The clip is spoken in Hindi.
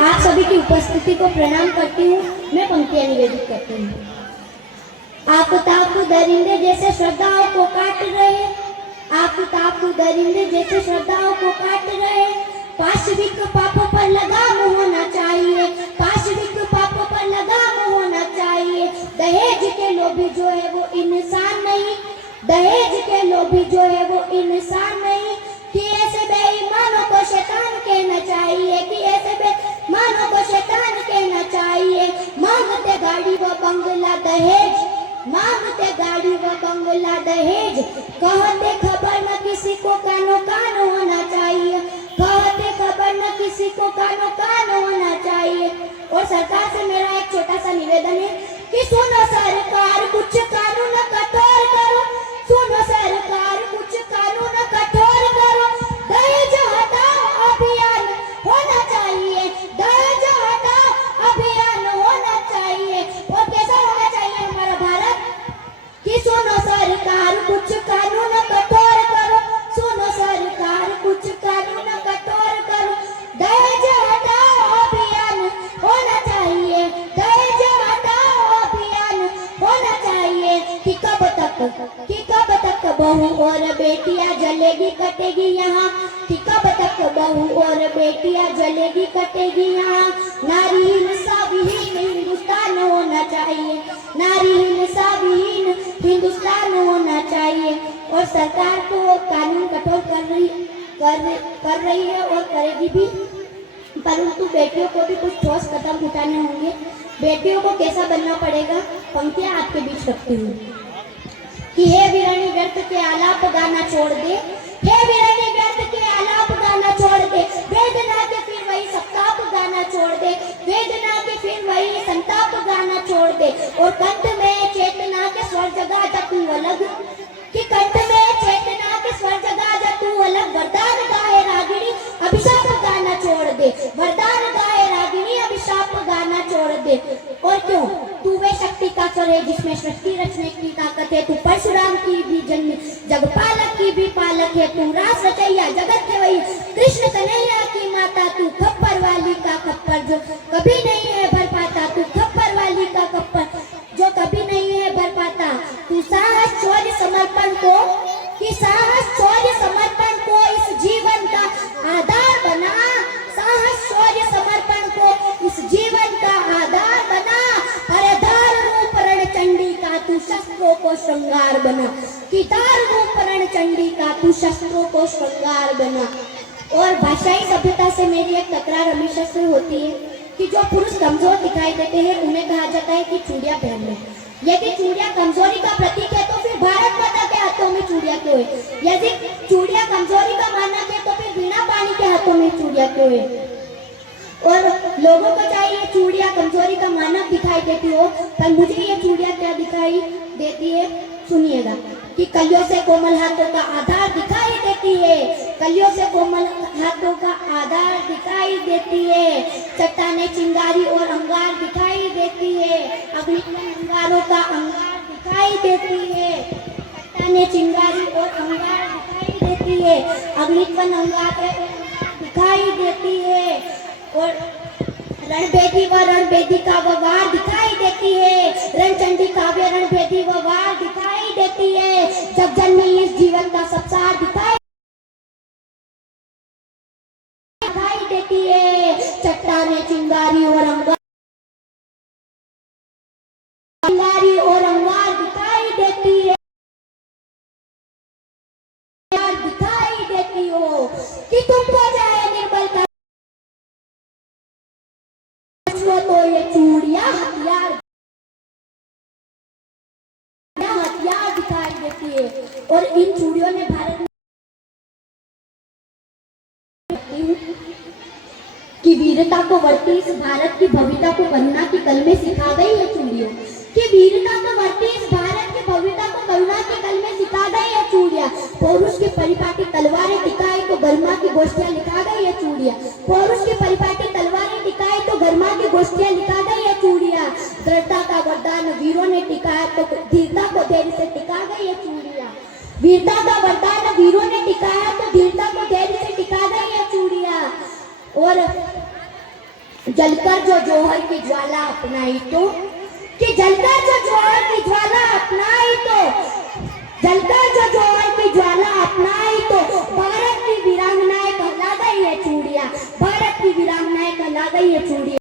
आप सभी की उपस्थिति को प्रणाम करती हूँ। मैं पंक्तियाँ निवेदित करती हूँ। आप ताकू दरिंदे जैसे श्रद्धाओं को काट रहे, आप ताकू दरिंदे जैसे श्रद्धाओं को काट रहे। पाशविक पापों पर लगाम होना चाहिए, पाशविक पापों पर लगाम होना चाहिए। दहेज के लोभी जो है वो इंसान नहीं, दहेज के लोभी जो है वो इंसान नहीं। कि ऐसे बेईमानों को शैतान कहना चाहिए, कि ऐसे बेईमानों को शैतान कहना चाहिए। मांगते गाड़ी व बंगला दहेज, मांगते गाड़ी व बंगला दहेज। कहते खबर न किसी को कानो कान होना चाहिए, कहते खबर न किसी को कानो कान होना चाहिए। और सरकार से मेरा एक छोटा सा निवेदन है कि सुनो सरकार कुछ कानून कठोर करो, सुनो सरकार कुछ कानून कठोर करो। दहेज हटाओ अभियान होना चाहिए, दहेज हटाओ अभियान होना चाहिए। और कैसा होना चाहिए हमारा भारत कि सुनो सरकार कुछ कानून कठोर करो, सुनो सरकार कुछ कानून कठोर करो। दहेज हटाओ अभियान होना चाहिए, दहेज हटाओ अभियान होना चाहिए। कि कब तक बहू और बेटियां जलेगी कटेगी यहाँ, कि कब तक बहू और बेटियां जलेगी कटेगी यहाँ। नारीहीन इंसाफहीन हिंदुस्तान होना चाहिए, नारीहीन इंसाफहीन हिंदुस्तान होना चाहिए। और सरकार तो कानून कठोर कर रही है और करेगी भी, परंतु बेटियों को भी कुछ ठोस कदम उठाने होंगे। बेटियों को कैसा बनना पड़ेगा, पंक्तियां आपके बीच रखती हूँ कि हे वीरानी व्यर्थ के आलाप गाना छोड़ दे, हे वीरानी व्यर्थ के आलाप गाना छोड़ दे। वेदना के फिर वही संताप गाना छोड़ दे, वेदना के फिर वही संताप गाना छोड़ दे। और कंठ में चेतना के स्वर जगा जा तू अलग, कि कंठ में चेतना के स्वर जगा जा तू अलग। वरदान गाए रागिणी अभिशाप गाना छोड़ दे, वरदान गाए रागिणी अभिशाप गाना छोड़ दे। और क्यों, तू वे शक्ति का स्वर है जिसमें सृष्टि रचने की ताकत है। तू परशुराम की भी जन्म, जगपालक की भी पालक है। तू रास रचैया जगत के वही कृष्ण कन्हैया की माता। तू खप्पर वाली का खप्पर जो कभी नहीं है भर पाता, तू खप्पर वाली का खप्पर जो कभी नहीं है भर पाता। तू साहस शौर्य समर्पण को, कि साहस शौर्य समर्पण को इस जीवन का आधार बना, साहस शौर्य समर्पण को इस जीवन का आधार बना। हरधार रूप रण चंडी का तू शस्त्रों को श्रृंगार बना, कि धार रूप रण चंडी का तू शस्त्रों को श्रृंगार बना। और भाषाई सभ्यता से मेरी एक तकरार हमेशा से होती है कि जो पुरुष कमजोर दिखाई देते हैं उन्हें कहा जाता है कि चूड़ियां पहन ले। यदि चूड़ियां कमजोरी का प्रतीक है तो फिर भारत माता के हाथों में चूड़ियां क्यों है? यदि चूड़ियां कमजोरी का मानक है तो फिर वीणा पानी के हाथों में चूड़ियां क्यों है? और लोगों को चाहिए चूड़ियां कमजोरी का मानक दिखाई देती हो, पर मुझे ये चूड़ियां क्या दिखाई देती है सुनिएगा। कि कलियों से कोमल हाथों का आधार दिखाई देती है, कलियों से कोमल हाथों का आधार दिखाई देती है। चट्टाने चिंगारी और अंगार दिखाई देती है, अग्निपन अंगारों का अंगार दिखाई देती है। चट्टाने चिंगारी और अंगार दिखाई देती है, अग्निपन अंगार दिखाई देती है। और रणभेदी व रणभेदी का वार दिखाई देती है, रणचंडी काव्य रणभेदी व वार दिखाई देती है। जब जन्मी इस जीवन का सब सार दिखाई देती है। चट्टाने चिंगारी और अंगार, चिंगारी और अंगार दिखाई देती है, दिखाई देती हो कि तुमको जाए निर्बल का तो ये चूड़ियां हथियार दिखाई देती है। और इन चूड़ियों ने भारत की वीरता को वर्ती, इस भारत की भव्यता को करुणा की कल में सिखा गई है चूड़ियों की वीरता को वर्ती, इस भारत की भव्यता को करुणा की कल में सिखा गई है चूड़ियां। पौरुष की परिपाटी तलवारें टिकाई तो गर्मा की गोष्ठियां लिखा गई है चूड़ियां, पौरुष की परिपाटी तलवारें टिकाई तो गर्मा की गोष्ठियां लिखा गई है चूड़ियां। दृढ़ता का वरदान वीरों ने टिकाया तो धीरता को धैर्य से टिका गई है चूड़ियां। वीरता का वरदान वीरों ने टिकाया तो धीरता को धैर्य से टिका गई है चूड़ियां। जलकर जो जौहर की ज्वाला अपनाई तो, कि जलकर जो जौहर की ज्वाला अपनाई तो